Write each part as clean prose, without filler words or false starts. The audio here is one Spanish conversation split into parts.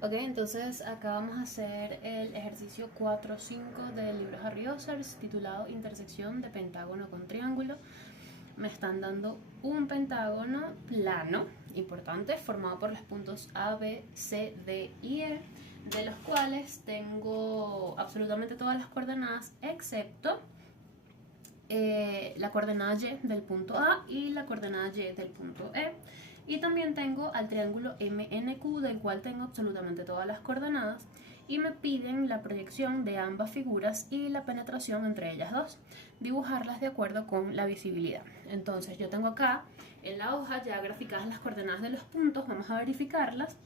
Ok, entonces acá vamos a hacer el ejercicio 4.5 del libro Harry Ossers titulado Intersección de pentágono con triángulo. Me están dando un pentágono plano, importante, formado por los puntos A, B, C, D y E, de los cuales tengo absolutamente todas las coordenadas excepto la coordenada Y del punto A y la coordenada Y del punto E. Y también tengo al triángulo MNQ, del cual tengo absolutamente todas las coordenadas, y me piden la proyección de ambas figuras y la penetración entre ellas dos, dibujarlas de acuerdo con la visibilidad. Entonces yo tengo acá en la hoja ya graficadas las coordenadas de los puntos, vamos a verificarlas.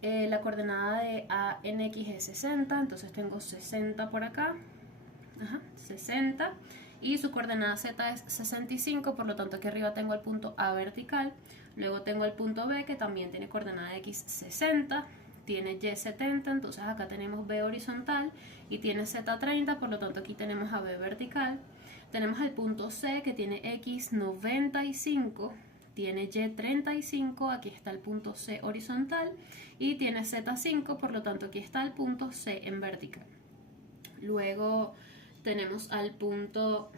La coordenada de ANX es 60, entonces tengo 60 por acá, 60, y su coordenada Z es 65, por lo tanto aquí arriba tengo el punto A vertical, luego tengo el punto B que también tiene coordenada X 60, tiene Y 70, entonces acá tenemos B horizontal y tiene Z 30, por lo tanto aquí tenemos a B vertical. Tenemos el punto C que tiene X 95, tiene Y 35, aquí está el punto C horizontal y tiene Z 5, por lo tanto aquí está el punto C en vertical. Luego tenemos al punto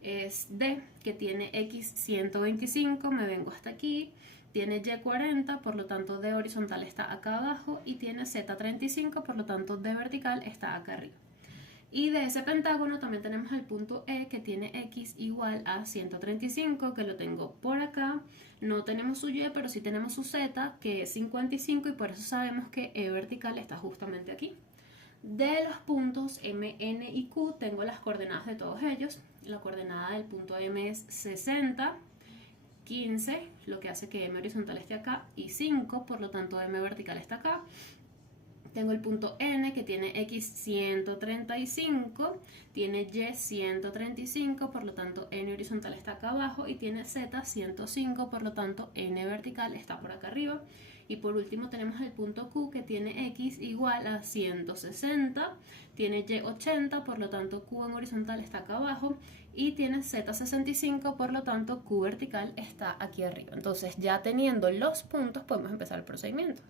es D, que tiene X 125, me vengo hasta aquí, tiene Y 40, por lo tanto D horizontal está acá abajo, y tiene Z 35, por lo tanto D vertical está acá arriba. Y de ese pentágono también tenemos el punto E, que tiene X igual a 135, que lo tengo por acá. No tenemos su Y, pero sí tenemos su Z, que es 55, y por eso sabemos que E vertical está justamente aquí. De los puntos M, N y Q tengo las coordenadas de todos ellos. La coordenada del punto M es 60, 15, lo que hace que M horizontal esté acá, y 5, por lo tanto M vertical está acá. Tengo el punto N que tiene X 135, tiene Y 135, por lo tanto N horizontal está acá abajo, y tiene Z 105, por lo tanto N vertical está por acá arriba. Y por último tenemos el punto Q que tiene X igual a 160, tiene Y 80, por lo tanto Q en horizontal está acá abajo, y tiene Z 65, por lo tanto Q vertical está aquí arriba. Entonces ya teniendo los puntos podemos empezar el procedimiento.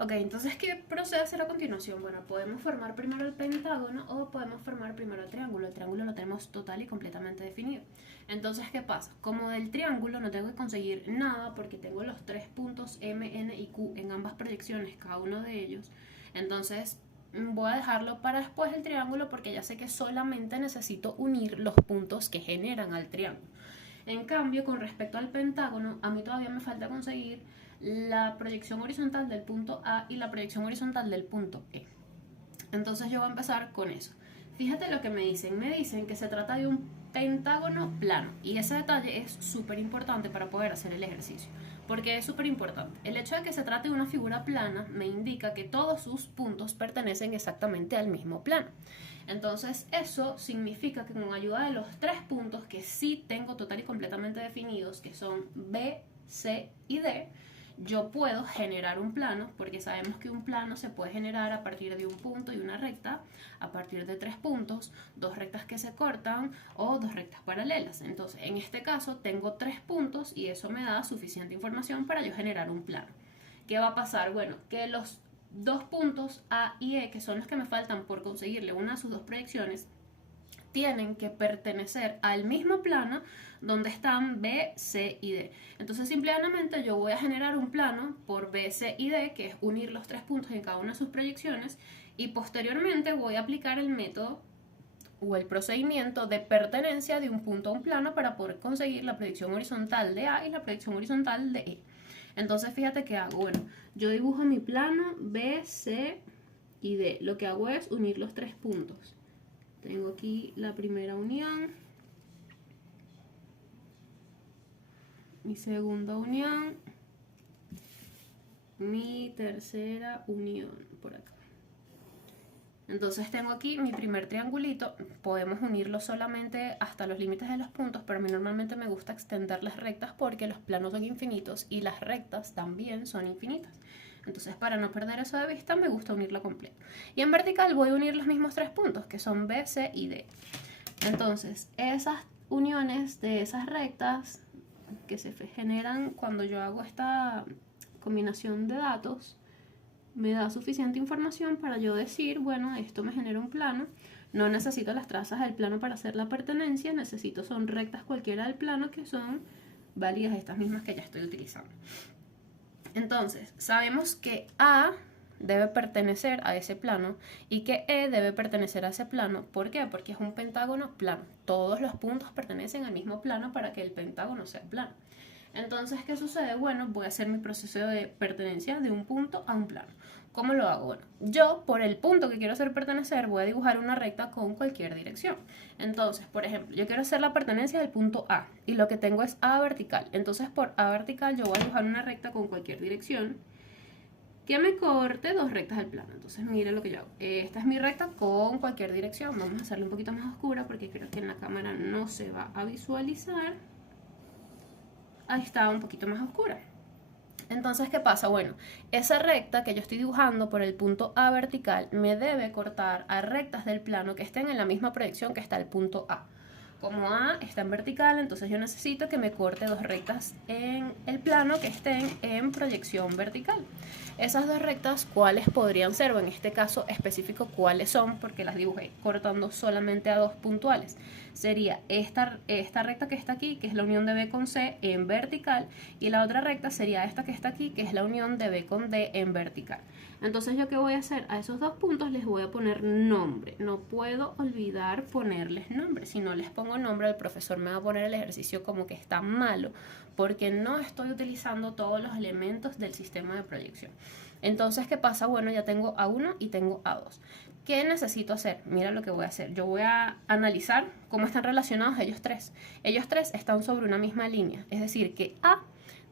Ok, entonces, ¿qué procede a hacer a continuación? Bueno, podemos formar primero el pentágono o podemos formar primero el triángulo. El triángulo lo tenemos total y completamente definido. Entonces, ¿qué pasa? Como del triángulo no tengo que conseguir nada porque tengo los tres puntos M, N y Q en ambas proyecciones, cada uno de ellos. Entonces, voy a dejarlo para después el triángulo porque ya sé que solamente necesito unir los puntos que generan al triángulo. En cambio, con respecto al pentágono, a mí todavía me falta conseguir la proyección horizontal del punto A y la proyección horizontal del punto E. Entonces yo voy a empezar con eso. Fíjate lo que me dicen que se trata de un pentágono plano, y ese detalle es súper importante para poder hacer el ejercicio. Porque es súper importante. El hecho de que se trate de una figura plana me indica que todos sus puntos pertenecen exactamente al mismo plano. Entonces eso significa que con ayuda de los tres puntos que sí tengo total y completamente definidos, que son B, C y D, yo puedo generar un plano, porque sabemos que un plano se puede generar a partir de un punto y una recta, a partir de tres puntos, dos rectas que se cortan o dos rectas paralelas. Entonces, en este caso tengo tres puntos y eso me da suficiente información para yo generar un plano. ¿Qué va a pasar? Bueno, que los dos puntos A y E, que son los que me faltan por conseguirle una de sus dos proyecciones, tienen que pertenecer al mismo plano donde están B, C y D. Entonces simplemente yo voy a generar un plano por B, C y D, que es unir los tres puntos en cada una de sus proyecciones, y posteriormente voy a aplicar el método o el procedimiento de pertenencia de un punto a un plano para poder conseguir la proyección horizontal de A y la proyección horizontal de E. Entonces fíjate qué hago. Bueno, yo dibujo mi plano B, C y D. Lo que hago es unir los tres puntos. Tengo aquí la primera unión, mi segunda unión, mi tercera unión por acá. Entonces tengo aquí mi primer triangulito. Podemos unirlo solamente hasta los límites de los puntos, pero a mí normalmente me gusta extender las rectas porque los planos son infinitos y las rectas también son infinitas. Entonces, para no perder eso de vista, me gusta unirlo completo. Y en vertical voy a unir los mismos tres puntos, que son B, C y D. Entonces, esas uniones de esas rectas que se generan cuando yo hago combinación de datos me da suficiente información para yo decir, bueno, esto me genera un plano. No necesito las trazas del plano para hacer la pertenencia, necesito son rectas cualquiera del plano que son válidas estas mismas que ya estoy utilizando. Entonces, sabemos que A debe pertenecer a ese plano y que E debe pertenecer a ese plano. ¿Por qué? Porque es un pentágono plano. Todos los puntos pertenecen al mismo plano para que el pentágono sea plano. Entonces, ¿qué sucede? Bueno, voy a hacer mi proceso de pertenencia de un punto a un plano. ¿Cómo lo hago? Bueno, yo por el punto que quiero hacer pertenecer voy a dibujar una recta con cualquier dirección. Entonces, por ejemplo, yo quiero hacer la pertenencia del punto A y lo que tengo es A vertical. Entonces, por A vertical yo voy a dibujar una recta con cualquier dirección que me corte dos rectas del plano. Entonces, miren lo que yo hago. Esta es mi recta con cualquier dirección. Vamos a hacerla un poquito más oscura porque creo que en la cámara no se va a visualizar. Ahí está un poquito más oscura. Entonces, ¿qué pasa? Bueno, esa recta que yo estoy dibujando por el punto A vertical me debe cortar a rectas del plano que estén en la misma proyección que está el punto A. Como A está en vertical, entonces yo necesito que me corte dos rectas en el plano que estén en proyección vertical. Esas dos rectas, ¿cuáles podrían ser? O en este caso específico, ¿cuáles son? Porque las dibujé cortando solamente a dos puntuales. Sería esta recta que está aquí, que es la unión de B con C en vertical, y la otra recta sería esta que está aquí, que es la unión de B con D en vertical. Entonces, ¿yo qué voy a hacer? A esos dos puntos les voy a poner nombre. No puedo olvidar ponerles nombre. Si no les pongo nombre, el profesor me va a poner el ejercicio como que está malo, porque no estoy utilizando todos los elementos del sistema de proyección. Entonces, ¿qué pasa? Bueno, ya tengo A1 y tengo A2. ¿Qué necesito hacer? Mira lo que voy a hacer. Yo voy a analizar cómo están relacionados ellos tres. Ellos tres están sobre una misma línea. Es decir, que A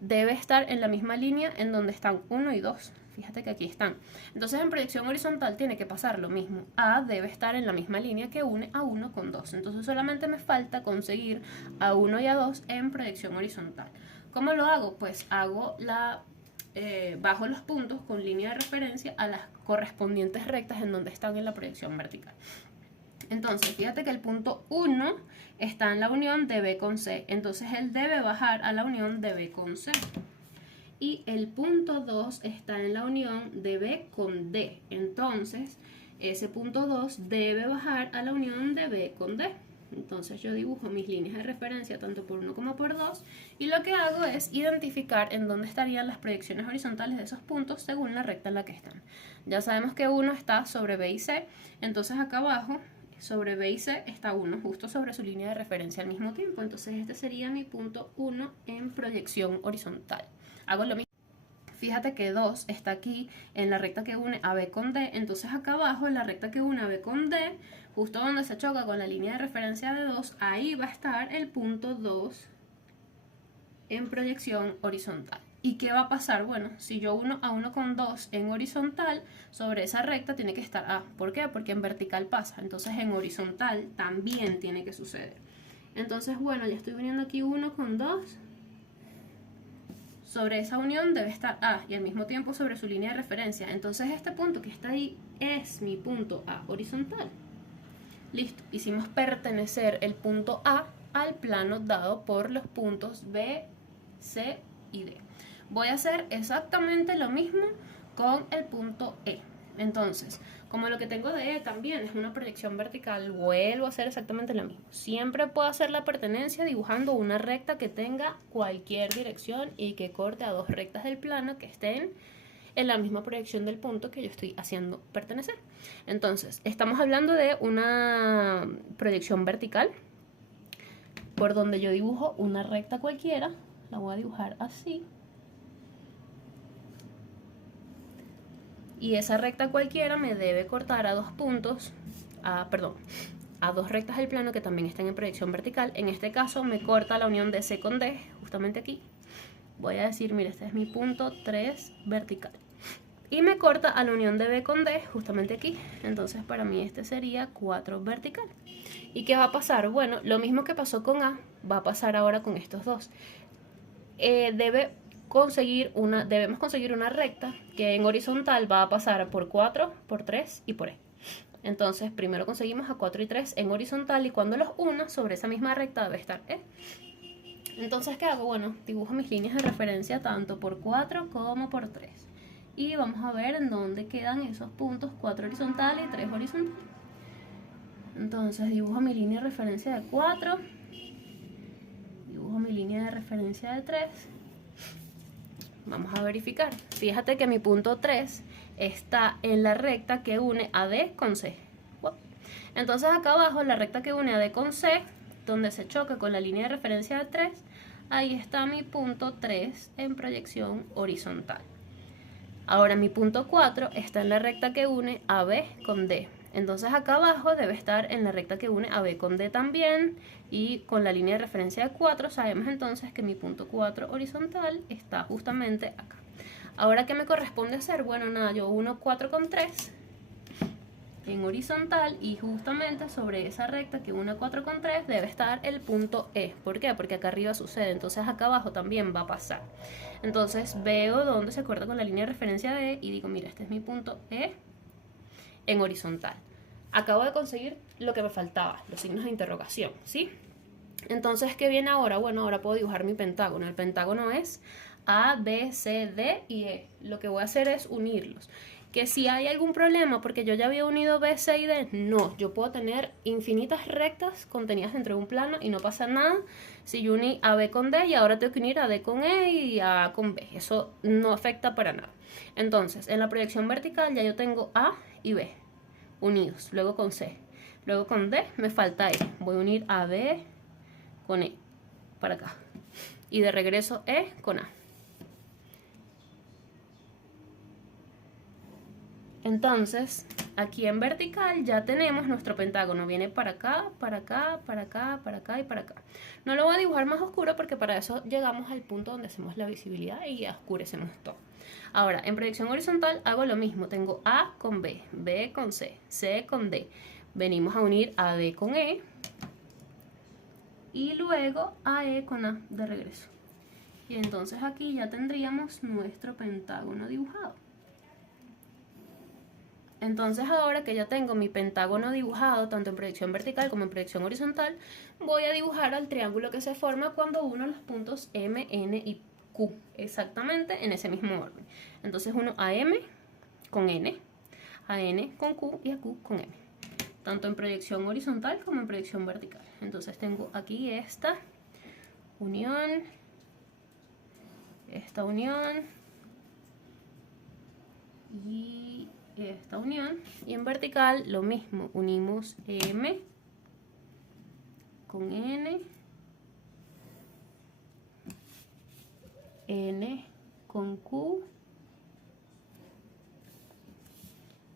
debe estar en la misma línea en donde están 1 y 2. Fíjate que aquí están. Entonces, en proyección horizontal tiene que pasar lo mismo. A debe estar en la misma línea que une a 1 con 2. Entonces, solamente me falta conseguir a 1 y a 2 en proyección horizontal. ¿Cómo lo hago? Pues hago bajo los puntos con línea de referencia a las correspondientes rectas en donde están en la proyección vertical. Entonces, fíjate que el punto 1 está en la unión de B con C. Entonces, él debe bajar a la unión de B con C. Y el punto 2 está en la unión de B con D. Entonces, ese punto 2 debe bajar a la unión de B con D. Entonces yo dibujo mis líneas de referencia tanto por 1 como por 2 y lo que hago es identificar en dónde estarían las proyecciones horizontales de esos puntos según la recta en la que están. Ya sabemos que 1 está sobre B y C, entonces acá abajo sobre B y C está 1 justo sobre su línea de referencia al mismo tiempo. Entonces este sería mi punto 1 en proyección horizontal. Hago lo mismo. Fíjate que 2 está aquí en la recta que une a B con D, entonces acá abajo en la recta que une a B con D, justo donde se choca con la línea de referencia de 2, ahí va a estar el punto 2 en proyección horizontal. ¿Y qué va a pasar? Bueno, si yo uno a 1 con 2 en horizontal, sobre esa recta tiene que estar A. ¿Por qué? Porque en vertical pasa, entonces en horizontal también tiene que suceder. Entonces, bueno, ya estoy uniendo aquí 1 con 2. Sobre esa unión debe estar A y al mismo tiempo sobre su línea de referencia. Entonces este punto que está ahí es mi punto A horizontal. Listo, hicimos pertenecer el punto A al plano dado por los puntos B, C y D. Voy a hacer exactamente lo mismo con el punto E. Entonces, como lo que tengo de E también es una proyección vertical, vuelvo a hacer exactamente lo mismo. Siempre puedo hacer la pertenencia dibujando una recta que tenga cualquier dirección y que corte a dos rectas del plano que estén en la misma proyección del punto que yo estoy haciendo pertenecer. Entonces, estamos hablando de una proyección vertical por donde yo dibujo una recta cualquiera. La voy a dibujar así. Y esa recta cualquiera me debe cortar a dos puntos, a dos rectas del plano que también están en proyección vertical. En este caso me corta la unión de C con D, justamente aquí. Voy a decir, mira, este es mi punto 3 vertical. Y me corta a la unión de B con D, justamente aquí. Entonces para mí este sería 4 vertical. ¿Y qué va a pasar? Bueno, lo mismo que pasó con A, va a pasar ahora con estos dos. Debemos conseguir una recta que en horizontal va a pasar por 4, por 3 y por E. Entonces primero conseguimos a 4 y 3 en horizontal y cuando los uno sobre esa misma recta debe estar E. Entonces, ¿qué hago? Bueno, dibujo mis líneas de referencia tanto por 4 como por 3. Y vamos a ver en dónde quedan esos puntos, 4 horizontales y 3 horizontales. Entonces dibujo mi línea de referencia de 4, dibujo mi línea de referencia de 3. Vamos a verificar. Fíjate que mi punto 3 está en la recta que une AD con C. Entonces acá abajo, la recta que une AD con C, donde se choca con la línea de referencia de 3, ahí está mi punto 3 en proyección horizontal. Ahora mi punto 4 está en la recta que une AB con D. Entonces acá abajo debe estar en la recta que une AB con D también, y con la línea de referencia de 4 sabemos entonces que mi punto 4 horizontal está justamente acá. Ahora, ¿qué me corresponde hacer? Bueno, nada, yo uno 4 con 3 en horizontal, y justamente sobre esa recta que une 4 con 3 debe estar el punto E. ¿Por qué? Porque acá arriba sucede, entonces acá abajo también va a pasar. Entonces veo dónde se corta con la línea de referencia de E y digo, mira, este es mi punto E en horizontal. Acabo de conseguir lo que me faltaba, los signos de interrogación, ¿sí? Entonces, ¿qué viene ahora? Bueno, ahora puedo dibujar mi pentágono. El pentágono es A, B, C, D y E. Lo que voy a hacer es unirlos. Que si hay algún problema, porque yo ya había unido B, C y D, no. Yo puedo tener infinitas rectas contenidas dentro de un plano y no pasa nada si yo uní a B con D y ahora tengo que unir a D con E y a A con B. Eso no afecta para nada. Entonces, en la proyección vertical ya yo tengo A y B unidos, luego con C, luego con D, me falta E. Voy a unir a B con E para acá y de regreso E con A. Entonces, aquí en vertical ya tenemos nuestro pentágono. Viene para acá, para acá, para acá, para acá y para acá. No lo voy a dibujar más oscuro porque para eso llegamos al punto donde hacemos la visibilidad y oscurecemos todo. Ahora, en proyección horizontal hago lo mismo. Tengo A con B, B con C, C con D. Venimos a unir a D con E y luego a E con A de regreso. Y entonces aquí ya tendríamos nuestro pentágono dibujado. Entonces ahora que ya tengo mi pentágono dibujado tanto en proyección vertical como en proyección horizontal, voy a dibujar al triángulo que se forma cuando uno los puntos M, N y Q, exactamente en ese mismo orden. Entonces uno a M con N, a N con Q y a Q con M, tanto en proyección horizontal como en proyección vertical. Entonces tengo aquí esta unión, esta unión y esta unión, y en vertical lo mismo, unimos M con N, N con Q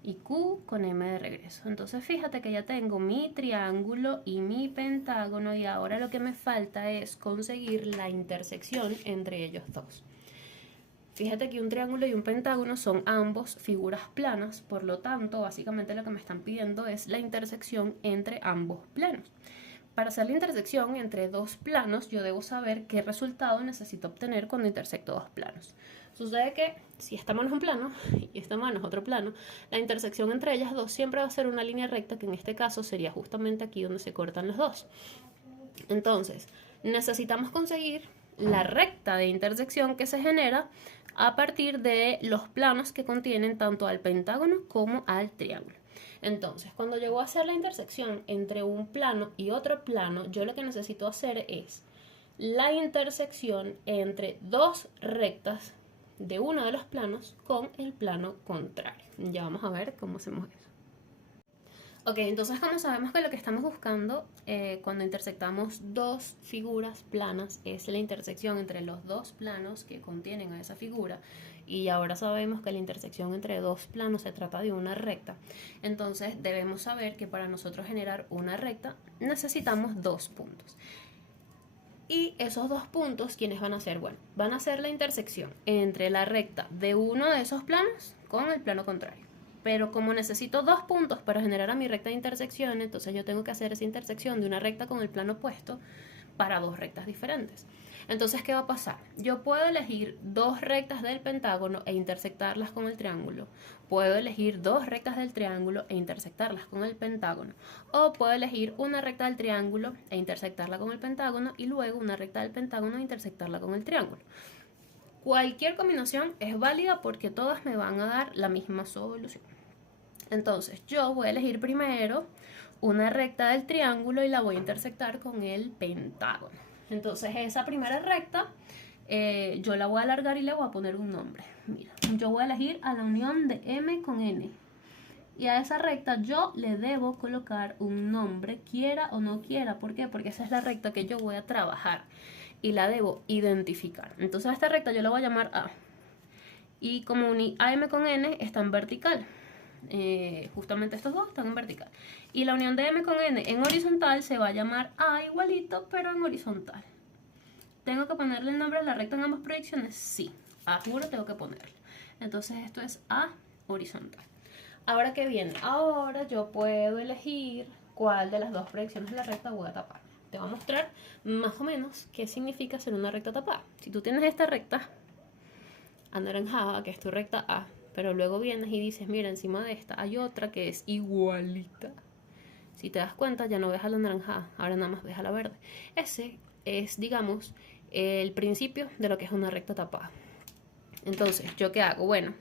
y Q con M de regreso. Entonces fíjate que ya tengo mi triángulo y mi pentágono, y ahora lo que me falta es conseguir la intersección entre ellos dos. Fíjate que un triángulo y un pentágono son ambos figuras planas, por lo tanto, básicamente lo que me están pidiendo es la intersección entre ambos planos. Para hacer la intersección entre dos planos, yo debo saber qué resultado necesito obtener cuando intersecto dos planos. Sucede que si esta mano es un plano y esta mano es otro plano, la intersección entre ellas dos siempre va a ser una línea recta, que en este caso sería justamente aquí donde se cortan los dos. Entonces, necesitamos conseguir la recta de intersección que se genera a partir de los planos que contienen tanto al pentágono como al triángulo. Entonces, cuando yo voy a hacer la intersección entre un plano y otro plano, yo lo que necesito hacer es la intersección entre dos rectas de uno de los planos con el plano contrario. Ya vamos a ver cómo hacemos eso. Ok, entonces como sabemos que lo que estamos buscando cuando intersectamos dos figuras planas es la intersección entre los dos planos que contienen a esa figura, y ahora sabemos que la intersección entre dos planos se trata de una recta, entonces debemos saber que para nosotros generar una recta necesitamos dos puntos. Y esos dos puntos, ¿quiénes van a ser? Bueno, van a ser la intersección entre la recta de uno de esos planos con el plano contrario. Pero como necesito dos puntos para generar a mi recta de intersección, entonces yo tengo que hacer esa intersección de una recta con el plano opuesto para dos rectas diferentes. Entonces, ¿qué va a pasar? Yo puedo elegir dos rectas del pentágono e intersectarlas con el triángulo. Puedo elegir dos rectas del triángulo e intersectarlas con el pentágono. O puedo elegir una recta del triángulo e intersectarla con el pentágono y luego una recta del pentágono e intersectarla con el triángulo. Cualquier combinación es válida porque todas me van a dar la misma solución. Entonces, yo voy a elegir primero una recta del triángulo y la voy a intersectar con el pentágono. Entonces, esa primera recta yo la voy a alargar y le voy a poner un nombre. Mira, yo voy a elegir a la unión de M con N. Y a esa recta yo le debo colocar un nombre, quiera o no quiera. ¿Por qué? Porque esa es la recta que yo voy a trabajar y la debo identificar. Entonces a esta recta yo la voy a llamar A. Y como AM con N está en vertical. Justamente estos dos están en vertical. Y la unión de M con N en horizontal se va a llamar A igualito, pero en horizontal. ¿Tengo que ponerle el nombre de la recta en ambas proyecciones? Sí, A juro tengo que ponerle. Entonces esto es A horizontal. Ahora, ¿qué viene? Ahora yo puedo elegir cuál de las dos proyecciones de la recta voy a tapar. Te voy a mostrar más o menos qué significa ser una recta tapada. Si tú tienes esta recta anaranjada, que es tu recta A, pero luego vienes y dices, mira, encima de esta hay otra que es igualita. Si te das cuenta, ya no ves a la anaranjada, ahora nada más ves a la verde. Ese es, digamos, el principio de lo que es una recta tapada. Entonces, ¿yo qué hago? Bueno,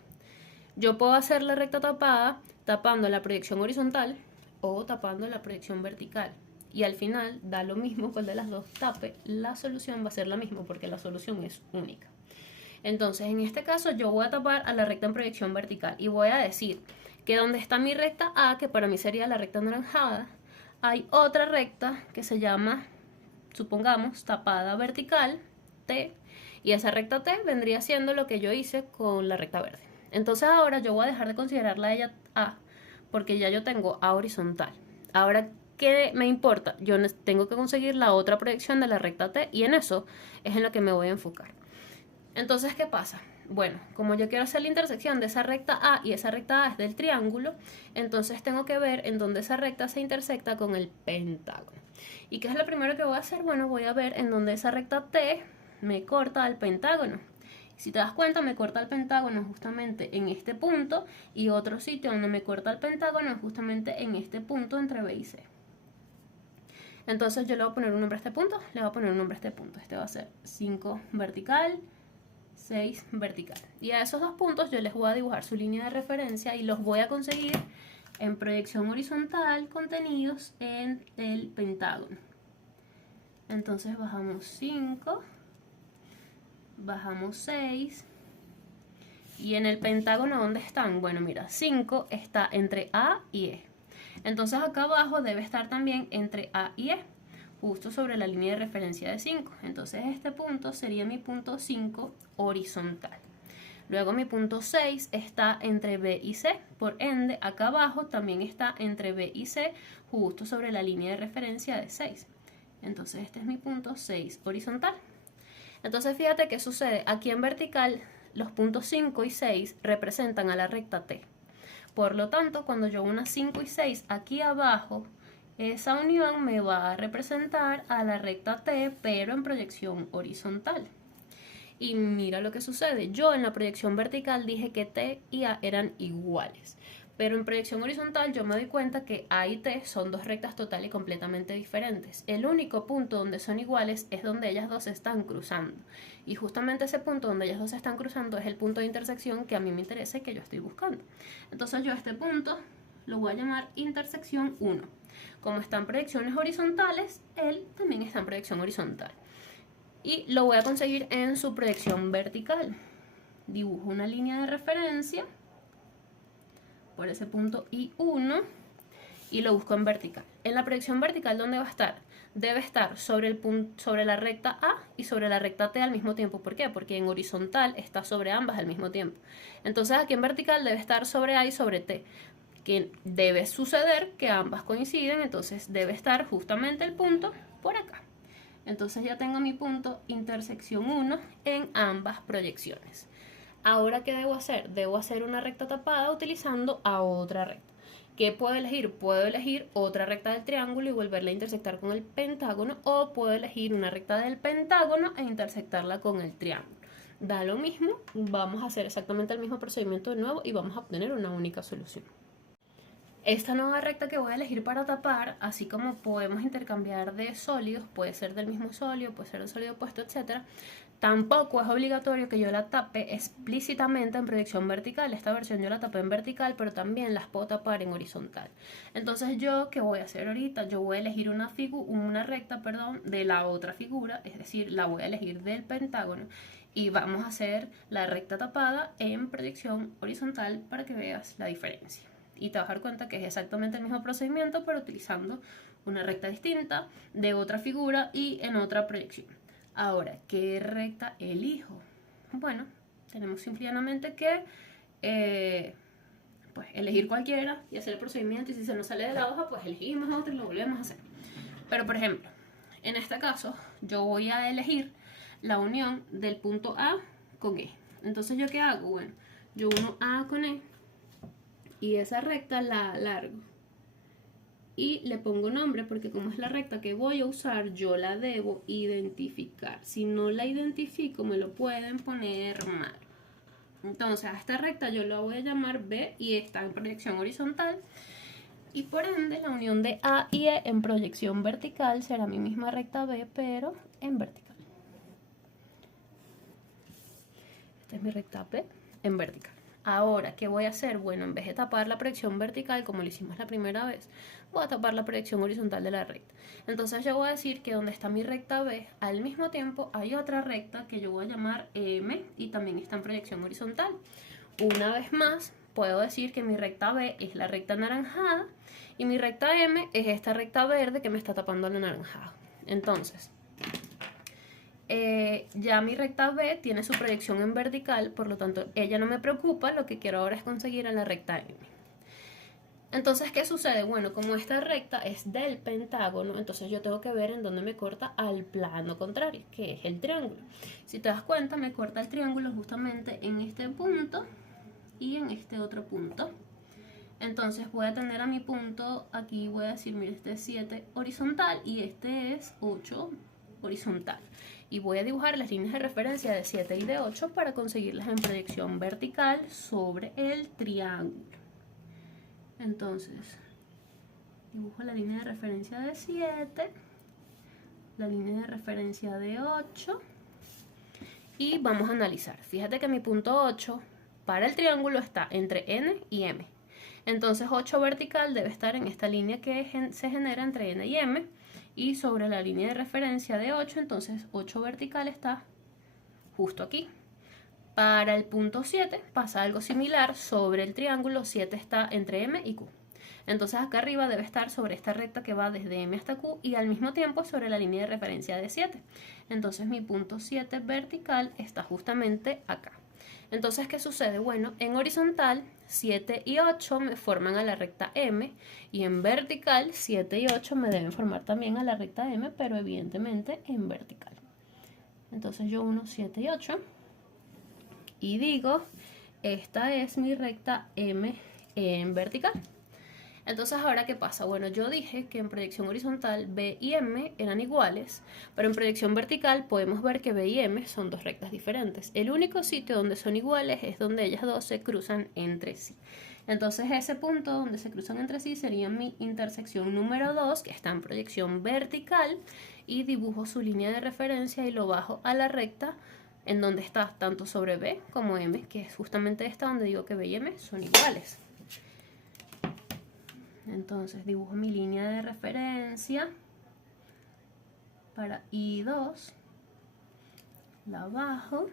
yo puedo hacer la recta tapada tapando la proyección horizontal o tapando la proyección vertical. Y al final da lo mismo cuál de las dos tape, la solución va a ser la misma porque la solución es única. Entonces, en este caso yo voy a tapar a la recta en proyección vertical y voy a decir que donde está mi recta A, que para mí sería la recta anaranjada, hay otra recta que se llama, supongamos, tapada vertical, T, y esa recta T vendría siendo lo que yo hice con la recta verde. Entonces ahora yo voy a dejar de considerarla a ella A, porque ya yo tengo A horizontal. Ahora, ¿qué me importa? Yo tengo que conseguir la otra proyección de la recta T y en eso es en lo que me voy a enfocar. Entonces, ¿qué pasa? Bueno, como yo quiero hacer la intersección de esa recta A y esa recta A es del triángulo, entonces tengo que ver en dónde esa recta se intersecta con el pentágono. ¿Y qué es lo primero que voy a hacer? Bueno, voy a ver en dónde esa recta T me corta al pentágono. Si te das cuenta, me corta el pentágono justamente en este punto y otro sitio donde me corta el pentágono es justamente en este punto entre B y C. Entonces yo le voy a poner un nombre a este punto, le voy a poner un nombre a este punto. Este va a ser 5 vertical, 6 vertical. Y a esos dos puntos yo les voy a dibujar su línea de referencia y los voy a conseguir en proyección horizontal contenidos en el pentágono. Entonces bajamos 5, bajamos 6 y en el pentágono ¿dónde están? Bueno, mira, 5 está entre A y E. Entonces acá abajo debe estar también entre A y E, justo sobre la línea de referencia de 5. Entonces este punto sería mi punto 5 horizontal. Luego mi punto 6 está entre B y C, por ende acá abajo también está entre B y C, justo sobre la línea de referencia de 6. Entonces este es mi punto 6 horizontal. Entonces fíjate qué sucede, aquí en vertical los puntos 5 y 6 representan a la recta T. Por lo tanto, cuando yo una 5 y 6 aquí abajo, esa unión me va a representar a la recta T, pero en proyección horizontal. Y mira lo que sucede. Yo en la proyección vertical dije que T y A eran iguales. Pero en proyección horizontal yo me doy cuenta que A y T son dos rectas total y completamente diferentes. El único punto donde son iguales es donde ellas dos se están cruzando. Y justamente ese punto donde ellas dos se están cruzando es el punto de intersección que a mí me interesa y que yo estoy buscando. Entonces yo a este punto lo voy a llamar intersección 1. Como están proyecciones horizontales, él también está en proyección horizontal. Y lo voy a conseguir en su proyección vertical. Dibujo una línea de referencia por ese punto I1 y lo busco en vertical. En la proyección vertical, ¿dónde va a estar? Debe estar sobre, sobre la recta A y sobre la recta T al mismo tiempo. ¿Por qué? Porque en horizontal está sobre ambas al mismo tiempo. Entonces aquí en vertical debe estar sobre A y sobre T, que debe suceder que ambas coinciden, entonces debe estar justamente el punto por acá. Entonces ya tengo mi punto intersección 1 en ambas proyecciones. Ahora, ¿qué debo hacer? Debo hacer una recta tapada utilizando a otra recta. ¿Qué puedo elegir? Puedo elegir otra recta del triángulo y volverla a intersectar con el pentágono, o puedo elegir una recta del pentágono e intersectarla con el triángulo. Da lo mismo, vamos a hacer exactamente el mismo procedimiento de nuevo y vamos a obtener una única solución. Esta nueva recta que voy a elegir para tapar, así como podemos intercambiar de sólidos, puede ser del mismo sólido, puede ser del sólido opuesto, etc., tampoco es obligatorio que yo la tape explícitamente en proyección vertical. Esta versión yo la tapé en vertical, pero también las puedo tapar en horizontal. Entonces yo, ¿qué voy a hacer ahorita? Yo voy a elegir una recta, de la otra figura, es decir, la voy a elegir del pentágono, y vamos a hacer la recta tapada en proyección horizontal para que veas la diferencia. Y te vas a dar cuenta que es exactamente el mismo procedimiento, pero utilizando una recta distinta de otra figura y en otra proyección. Ahora, ¿qué recta elijo? Bueno, tenemos simplemente que pues elegir cualquiera y hacer el procedimiento, y si se nos sale de la hoja, pues elegimos otra y lo volvemos a hacer. Pero por ejemplo, en este caso yo voy a elegir la unión del punto A con E. Entonces, ¿yo qué hago? Bueno, yo uno A con E y esa recta la alargo y le pongo nombre, porque como es la recta que voy a usar, yo la debo identificar. Si no la identifico, me lo pueden poner mal. Entonces a esta recta yo la voy a llamar B y está en proyección horizontal, y por ende la unión de A y E en proyección vertical será mi misma recta B, pero en vertical. Esta es mi recta B en vertical. Ahora, ¿qué voy a hacer? Bueno, en vez de tapar la proyección vertical, como lo hicimos la primera vez, voy a tapar la proyección horizontal de la recta. Entonces yo voy a decir que donde está mi recta B, al mismo tiempo hay otra recta que yo voy a llamar M y también está en proyección horizontal. Una vez más, puedo decir que mi recta B es la recta anaranjada y mi recta M es esta recta verde que me está tapando el anaranjado. Entonces, ya mi recta B tiene su proyección en vertical, por lo tanto ella no me preocupa, lo que quiero ahora es conseguir en la recta M. Entonces, ¿qué sucede? Bueno, como esta recta es del pentágono, entonces yo tengo que ver en dónde me corta al plano contrario, que es el triángulo. Si te das cuenta, me corta el triángulo justamente en este punto y en este otro punto. Entonces voy a tener a mi punto, aquí voy a decir, mira, este es 7 horizontal y este es 8 horizontal. Y voy a dibujar las líneas de referencia de 7 y de 8 para conseguirlas en proyección vertical sobre el triángulo. Entonces, dibujo la línea de referencia de 7, la línea de referencia de 8 y vamos a analizar. Fíjate que mi punto 8 para el triángulo está entre N y M. Entonces 8 vertical debe estar en esta línea que se genera entre N y M, y sobre la línea de referencia de 8, entonces 8 vertical está justo aquí. Para el punto 7 pasa algo similar, sobre el triángulo 7 está entre M y Q. Entonces acá arriba debe estar sobre esta recta que va desde M hasta Q y al mismo tiempo sobre la línea de referencia de 7. Entonces mi punto 7 vertical está justamente acá. Entonces, ¿qué sucede? Bueno, en horizontal 7 y 8 me forman a la recta M, y en vertical 7 y 8 me deben formar también a la recta M, pero evidentemente en vertical. Entonces yo uno 7 y 8 y digo, esta es mi recta M en vertical. Entonces, ¿ahora qué pasa? Bueno, yo dije que en proyección horizontal B y M eran iguales, pero en proyección vertical podemos ver que B y M son dos rectas diferentes. El único sitio donde son iguales es donde ellas dos se cruzan entre sí. Entonces, ese punto donde se cruzan entre sí sería mi intersección número 2, que está en proyección vertical, y dibujo su línea de referencia y lo bajo a la recta en donde está tanto sobre B como M, que es justamente esta donde digo que B y M son iguales. Entonces dibujo mi línea de referencia para I2, la bajo,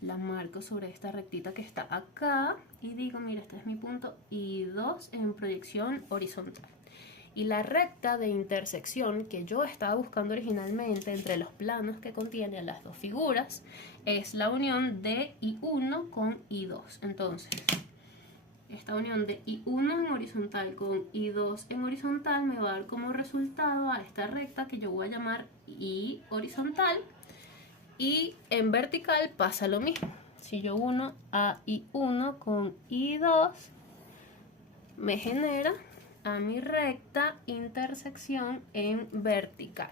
la marco sobre esta rectita que está acá y digo, mira, este es mi punto I2 en proyección horizontal. Y la recta de intersección que yo estaba buscando originalmente entre los planos que contienen las dos figuras es la unión de I1 con I2. Entonces, esta unión de I1 en horizontal con I2 en horizontal me va a dar como resultado a esta recta que yo voy a llamar I horizontal, y en vertical pasa lo mismo. Si yo uno a I1 con I2, me genera a mi recta intersección en vertical.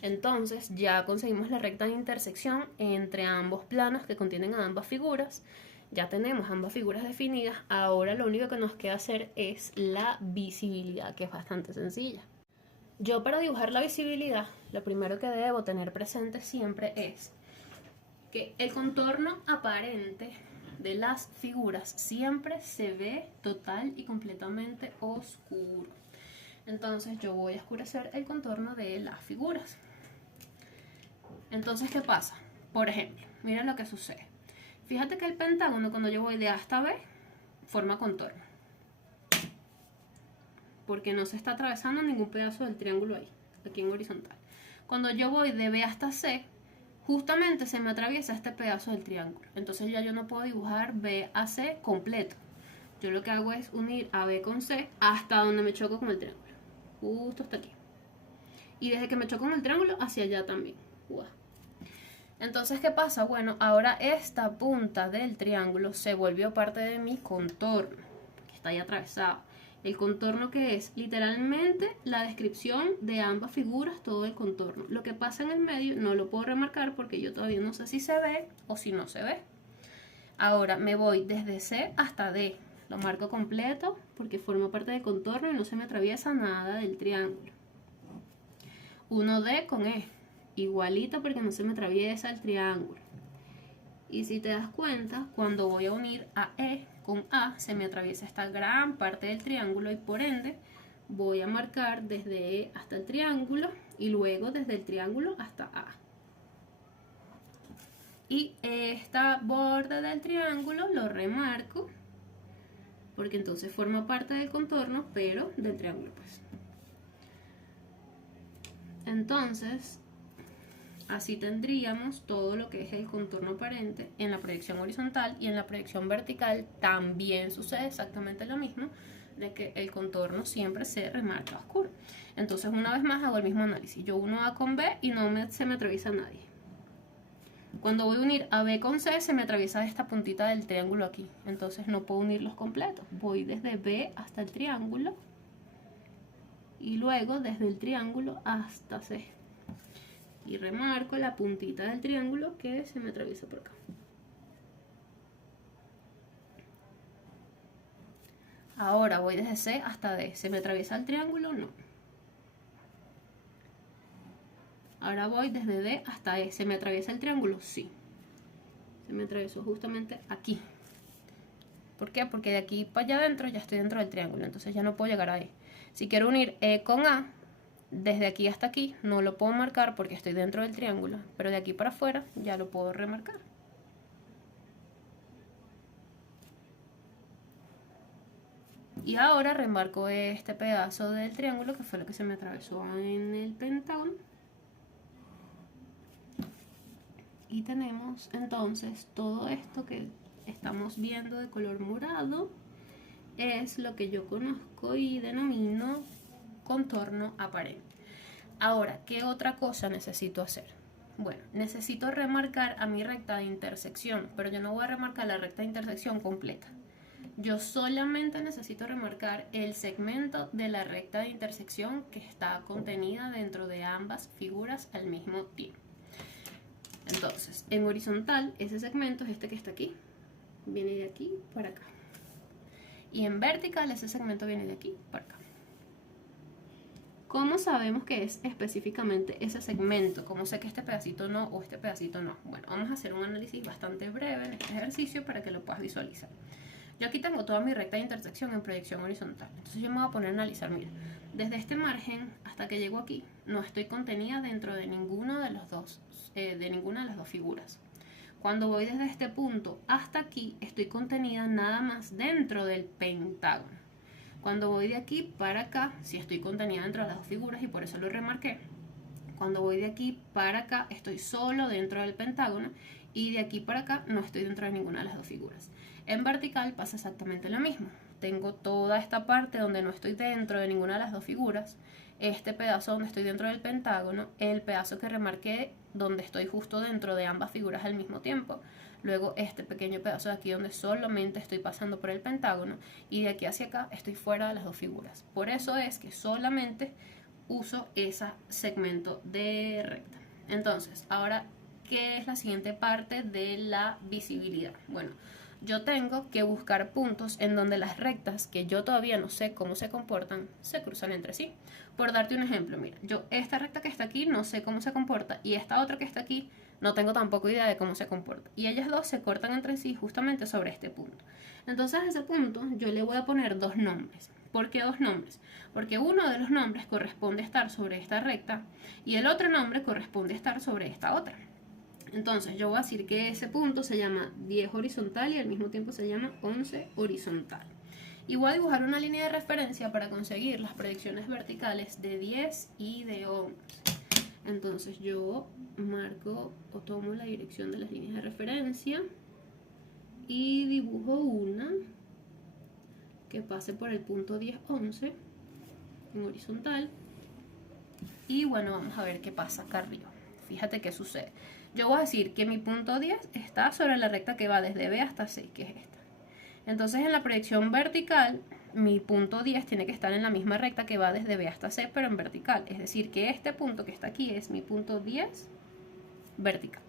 Entonces ya conseguimos la recta de intersección entre ambos planos que contienen a ambas figuras. Ya tenemos ambas figuras definidas. Ahora lo único que nos queda hacer es la visibilidad, que es bastante sencilla. Yo, para dibujar la visibilidad, lo primero que debo tener presente siempre es que el contorno aparente de las figuras siempre se ve total y completamente oscuro. Entonces yo voy a oscurecer el contorno de las figuras. Entonces, ¿qué pasa? Por ejemplo, miren lo que sucede. Fíjate que el pentágono, cuando yo voy de A hasta B, forma contorno, porque no se está atravesando ningún pedazo del triángulo ahí, aquí en horizontal. Cuando yo voy de B hasta C, justamente se me atraviesa este pedazo del triángulo. Entonces ya yo no puedo dibujar B a C completo. Yo lo que hago es unir a B con C hasta donde me choco con el triángulo. Justo hasta aquí. Y desde que me choco con el triángulo, hacia allá también. ¡Wow! Entonces, ¿qué pasa? Bueno, ahora esta punta del triángulo se volvió parte de mi contorno, que está ahí atravesado. El contorno, que es literalmente la descripción de ambas figuras, todo el contorno. Lo que pasa en el medio no lo puedo remarcar porque yo todavía no sé si se ve o si no se ve. Ahora me voy desde C hasta D. Lo marco completo porque forma parte del contorno y no se me atraviesa nada del triángulo. 1D con E. Igualito porque no se me atraviesa el triángulo. Y si te das cuenta, cuando voy a unir a E con A, se me atraviesa esta gran parte del triángulo y por ende voy a marcar desde E hasta el triángulo y luego desde el triángulo hasta A. Y esta borde del triángulo lo remarco porque entonces forma parte del contorno, pero del triángulo, pues. Entonces, así tendríamos todo lo que es el contorno aparente en la proyección horizontal, y en la proyección vertical también sucede exactamente lo mismo, de que el contorno siempre se remarca oscuro. Entonces, una vez más hago el mismo análisis. Yo uno A con B y no se me atraviesa nadie. Cuando voy a unir a B con C, se me atraviesa esta puntita del triángulo aquí. Entonces no puedo unirlos completos. Voy desde B hasta el triángulo y luego desde el triángulo hasta C. Y remarco la puntita del triángulo que se me atraviesa por acá. Ahora voy desde C hasta D. ¿Se me atraviesa el triángulo? No. Ahora voy desde D hasta E. ¿Se me atraviesa el triángulo? Sí. Se me atravesó justamente aquí. ¿Por qué? Porque de aquí para allá adentro ya estoy dentro del triángulo. Entonces ya no puedo llegar a E. Si quiero unir E con A, desde aquí hasta aquí no lo puedo marcar porque estoy dentro del triángulo. Pero de aquí para afuera ya lo puedo remarcar. Y ahora remarco este pedazo del triángulo que fue lo que se me atravesó en el pentágono. Y tenemos entonces todo esto que estamos viendo de color morado, es lo que yo conozco y denomino contorno aparente. Ahora, ¿qué otra cosa necesito hacer? Bueno, necesito remarcar a mi recta de intersección, pero yo no voy a remarcar la recta de intersección completa. Yo solamente necesito remarcar el segmento de la recta de intersección que está contenida dentro de ambas figuras al mismo tiempo. Entonces, en horizontal, ese segmento es este que está aquí. Viene de aquí para acá. Y en vertical, ese segmento viene de aquí para acá. ¿Cómo sabemos que es específicamente ese segmento? ¿Cómo sé que este pedacito no o este pedacito no? Bueno, vamos a hacer un análisis bastante breve en este ejercicio para que lo puedas visualizar. Yo aquí tengo toda mi recta de intersección en proyección horizontal. Entonces yo me voy a poner a analizar, mira, desde este margen hasta que llego aquí, no estoy contenida dentro de ninguna de las dos figuras. Cuando voy desde este punto hasta aquí, estoy contenida nada más dentro del pentágono. Cuando voy de aquí para acá, sí estoy contenida dentro de las dos figuras y por eso lo remarqué. Cuando voy de aquí para acá, estoy solo dentro del pentágono, y de aquí para acá no estoy dentro de ninguna de las dos figuras. En vertical pasa exactamente lo mismo. Tengo toda esta parte donde no estoy dentro de ninguna de las dos figuras, este pedazo donde estoy dentro del pentágono, el pedazo que remarqué donde estoy justo dentro de ambas figuras al mismo tiempo, luego este pequeño pedazo de aquí donde solamente estoy pasando por el pentágono, y de aquí hacia acá estoy fuera de las dos figuras. Por eso es que solamente uso ese segmento de recta. Entonces, ahora, ¿qué es la siguiente parte de la visibilidad? Bueno, yo tengo que buscar puntos en donde las rectas, que yo todavía no sé cómo se comportan, se cruzan entre sí. Por darte un ejemplo, mira, yo esta recta que está aquí no sé cómo se comporta, y esta otra que está aquí no tengo tampoco idea de cómo se comporta. Y ellas dos se cortan entre sí justamente sobre este punto. Entonces a ese punto yo le voy a poner dos nombres. ¿Por qué dos nombres? Porque uno de los nombres corresponde a estar sobre esta recta y el otro nombre corresponde a estar sobre esta otra. Entonces yo voy a decir que ese punto se llama 10 horizontal y al mismo tiempo se llama 11 horizontal. Y voy a dibujar una línea de referencia para conseguir las proyecciones verticales de 10 y de 11. Entonces yo marco o tomo la dirección de las líneas de referencia y dibujo una que pase por el punto 10, 11 en horizontal. Y bueno, vamos a ver qué pasa acá arriba. Fíjate qué sucede. Yo voy a decir que mi punto 10 está sobre la recta que va desde B hasta C, que es esta. Entonces en la proyección vertical, mi punto 10 tiene que estar en la misma recta que va desde B hasta C, pero en vertical. Es decir, que este punto que está aquí es mi punto 10 vertical.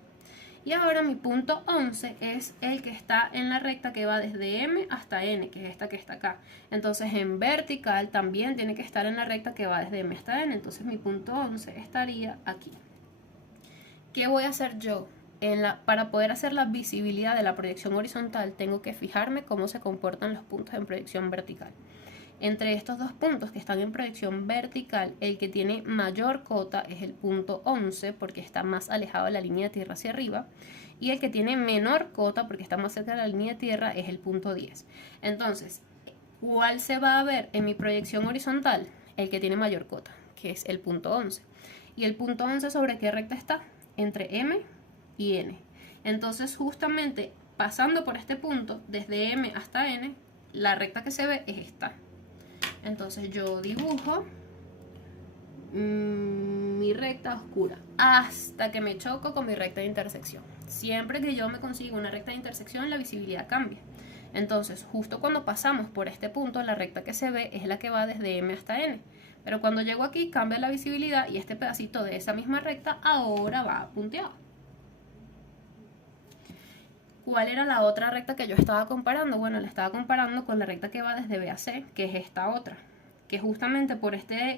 Y ahora mi punto 11 es el que está en la recta que va desde M hasta N, que es esta que está acá. Entonces en vertical también tiene que estar en la recta que va desde M hasta N. Entonces mi punto 11 estaría aquí. ¿Qué voy a hacer yo? Para poder hacer la visibilidad de la proyección horizontal, tengo que fijarme cómo se comportan los puntos en proyección vertical. Entre estos dos puntos que están en proyección vertical, el que tiene mayor cota es el punto 11 porque está más alejado de la línea de tierra hacia arriba, y el que tiene menor cota porque está más cerca de la línea de tierra es el punto 10. Entonces, ¿cuál se va a ver en mi proyección horizontal? El que tiene mayor cota, que es el punto 11. ¿Y el punto 11 sobre qué recta está? Entre M y N. Entonces, justamente pasando por este punto, desde M hasta N, la recta que se ve es esta. Entonces yo dibujo mi recta oscura hasta que me choco con mi recta de intersección. Siempre que yo me consigo una recta de intersección, la visibilidad cambia. Entonces, justo cuando pasamos por este punto, la recta que se ve es la que va desde M hasta N. Pero cuando llego aquí, cambia la visibilidad y este pedacito de esa misma recta ahora va punteado. ¿Cuál era la otra recta que yo estaba comparando? Bueno, la estaba comparando con la recta que va desde B a C, que es esta otra. Que justamente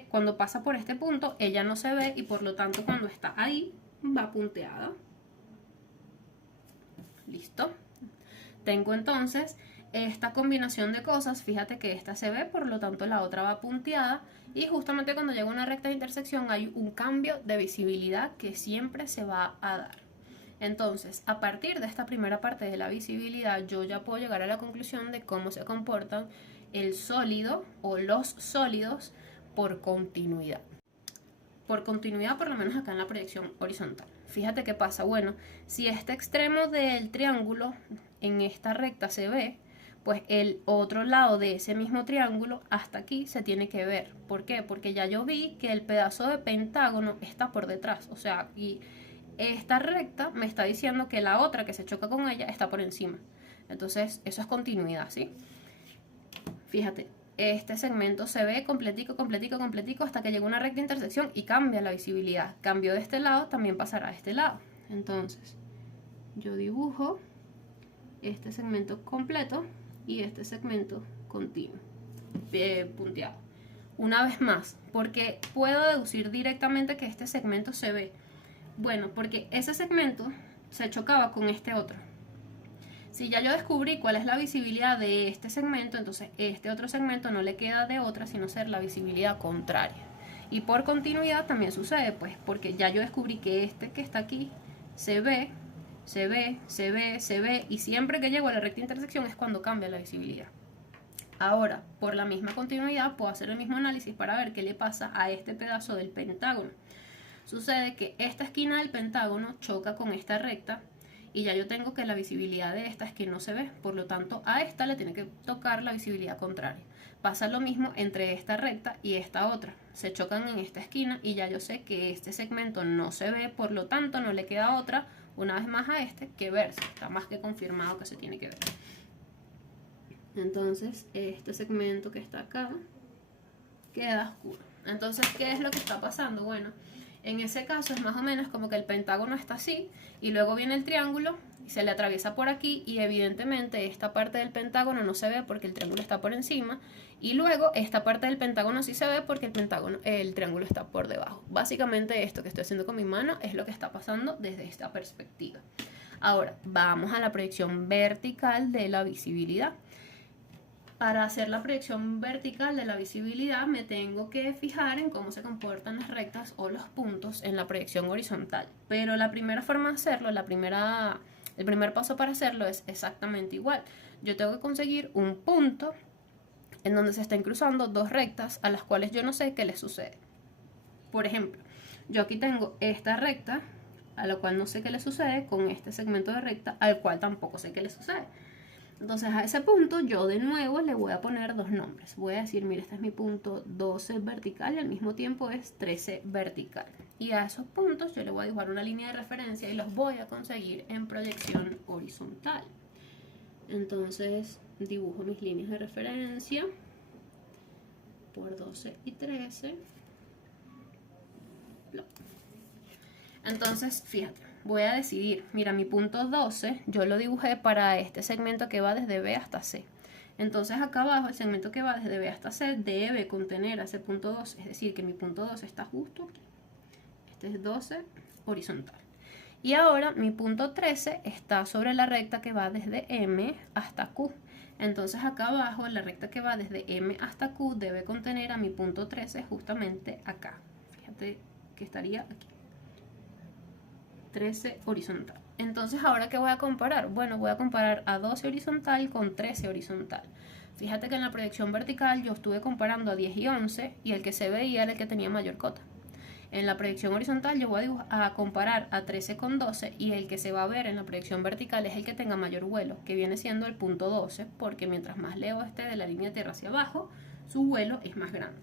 cuando pasa por este punto, ella no se ve y por lo tanto cuando está ahí, va punteada. ¿Listo? Tengo entonces esta combinación de cosas. Fíjate que esta se ve, por lo tanto la otra va punteada. Y justamente cuando llega a una recta de intersección hay un cambio de visibilidad que siempre se va a dar. Entonces, a partir de esta primera parte de la visibilidad, yo ya puedo llegar a la conclusión de cómo se comportan el sólido o los sólidos por continuidad. Por continuidad, por lo menos acá en la proyección horizontal. Fíjate qué pasa. Bueno, si este extremo del triángulo en esta recta se ve, pues el otro lado de ese mismo triángulo hasta aquí se tiene que ver. ¿Por qué? Porque ya yo vi que el pedazo de pentágono está por detrás. O sea, aquí esta recta me está diciendo que la otra que se choca con ella está por encima. Entonces, eso es continuidad, ¿sí? Fíjate, este segmento se ve completico, completico, completico hasta que llega a una recta intersección y cambia la visibilidad. Cambio de este lado, también pasará a este lado. Entonces, yo dibujo este segmento completo y este segmento continuo, punteado. Una vez más, porque puedo deducir directamente que este segmento se ve. Bueno, porque ese segmento se chocaba con este otro. Si ya yo descubrí cuál es la visibilidad de este segmento, entonces este otro segmento no le queda de otra sino ser la visibilidad contraria. Y por continuidad también sucede, pues, porque ya yo descubrí que este que está aquí se ve, se ve, se ve, se ve, y siempre que llego a la recta intersección es cuando cambia la visibilidad. Ahora, por la misma continuidad, puedo hacer el mismo análisis para ver qué le pasa a este pedazo del pentágono. Sucede que esta esquina del pentágono choca con esta recta y ya yo tengo que la visibilidad de esta es que no se ve, por lo tanto a esta le tiene que tocar la visibilidad contraria. Pasa lo mismo entre esta recta y esta otra, se chocan en esta esquina y ya yo sé que este segmento no se ve, por lo tanto no le queda otra, una vez más a este, que verse, está más que confirmado que se tiene que ver. Entonces este segmento que está acá queda oscuro. Entonces, ¿qué es lo que está pasando? Bueno, en ese caso es más o menos como que el pentágono está así y luego viene el triángulo y se le atraviesa por aquí y evidentemente esta parte del pentágono no se ve porque el triángulo está por encima y luego esta parte del pentágono sí se ve porque el triángulo está por debajo. Básicamente esto que estoy haciendo con mi mano es lo que está pasando desde esta perspectiva. Ahora, vamos a la proyección vertical de la visibilidad. Para hacer la proyección vertical de la visibilidad me tengo que fijar en cómo se comportan las rectas o los puntos en la proyección horizontal. Pero la primera forma de hacerlo, el primer paso para hacerlo es exactamente igual. Yo tengo que conseguir un punto en donde se estén cruzando dos rectas a las cuales yo no sé qué les sucede. Por ejemplo, yo aquí tengo esta recta a la cual no sé qué le sucede con este segmento de recta al cual tampoco sé qué le sucede. Entonces a ese punto yo de nuevo le voy a poner dos nombres. Voy a decir, mira, este es mi punto 12 vertical y al mismo tiempo es 13 vertical. Y a esos puntos yo le voy a dibujar una línea de referencia y los voy a conseguir en proyección horizontal. Entonces dibujo mis líneas de referencia por 12 y 13. Entonces, fíjate. Voy a decidir, mira, mi punto 12 yo lo dibujé para este segmento que va desde B hasta C. Entonces acá abajo el segmento que va desde B hasta C debe contener a ese punto 12, es decir, que mi punto 12 está justo aquí. Este es 12 horizontal. Y ahora mi punto 13 está sobre la recta que va desde M hasta Q. Entonces acá abajo la recta que va desde M hasta Q debe contener a mi punto 13 justamente acá. Fíjate que estaría aquí. 13 horizontal. Entonces, ¿ahora qué voy a comparar? Bueno, voy a comparar a 12 horizontal con 13 horizontal. Fíjate que en la proyección vertical yo estuve comparando a 10 y 11 y el que se veía era el que tenía mayor cota. En la proyección horizontal yo voy a comparar a 13 con 12 y el que se va a ver en la proyección vertical es el que tenga mayor vuelo, que viene siendo el punto 12, porque mientras más lejos esté de la línea de tierra hacia abajo, su vuelo es más grande.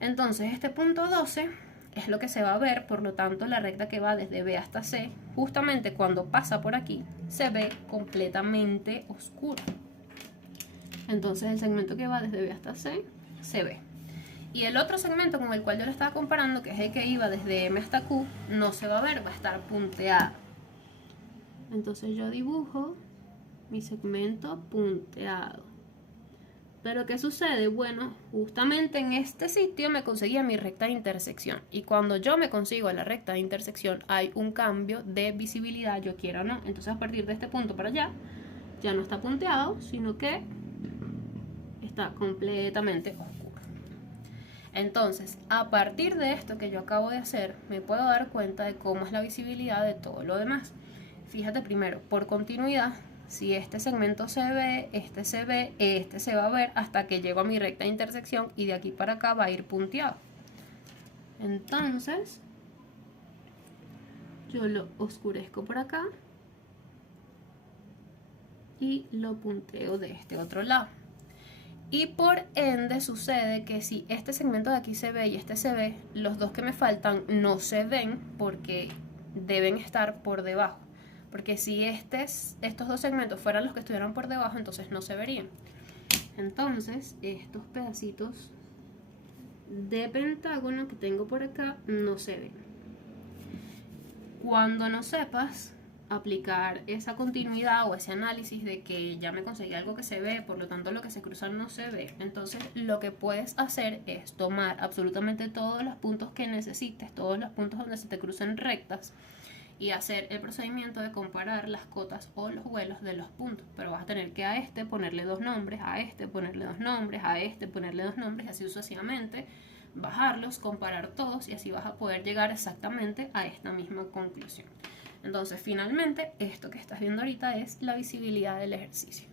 Entonces, este punto 12 es lo que se va a ver, por lo tanto la recta que va desde B hasta C, justamente cuando pasa por aquí, se ve completamente oscura. Entonces el segmento que va desde B hasta C, se ve. Y el otro segmento con el cual yo lo estaba comparando, que es el que iba desde M hasta Q, no se va a ver, va a estar punteado. Entonces yo dibujo mi segmento punteado. Pero ¿qué sucede? Bueno, justamente en este sitio me conseguía mi recta de intersección. Y cuando yo me consigo la recta de intersección hay un cambio de visibilidad, yo quiera o no. Entonces a partir de este punto para allá, ya no está punteado, sino que está completamente oscuro. Entonces, a partir de esto que yo acabo de hacer, me puedo dar cuenta de cómo es la visibilidad de todo lo demás. Fíjate primero, por continuidad, si este segmento se ve, este se va a ver hasta que llego a mi recta de intersección y de aquí para acá va a ir punteado. Entonces, yo lo oscurezco por acá y lo punteo de este otro lado. Y por ende sucede que si este segmento de aquí se ve y este se ve, los dos que me faltan no se ven porque deben estar por debajo. Porque si estos dos segmentos fueran los que estuvieran por debajo, entonces no se verían. Entonces, estos pedacitos de pentágono que tengo por acá no se ven. Cuando no sepas aplicar esa continuidad o ese análisis de que ya me conseguí algo que se ve, por lo tanto lo que se cruza no se ve, entonces lo que puedes hacer es tomar absolutamente todos los puntos que necesites, todos los puntos donde se te crucen rectas, y hacer el procedimiento de comparar las cotas o los vuelos de los puntos. Pero vas a tener que a este ponerle dos nombres, a este ponerle dos nombres, a este ponerle dos nombres, y así sucesivamente, bajarlos, comparar todos, y así vas a poder llegar exactamente a esta misma conclusión. Entonces, finalmente, esto que estás viendo ahorita es la visibilidad del ejercicio.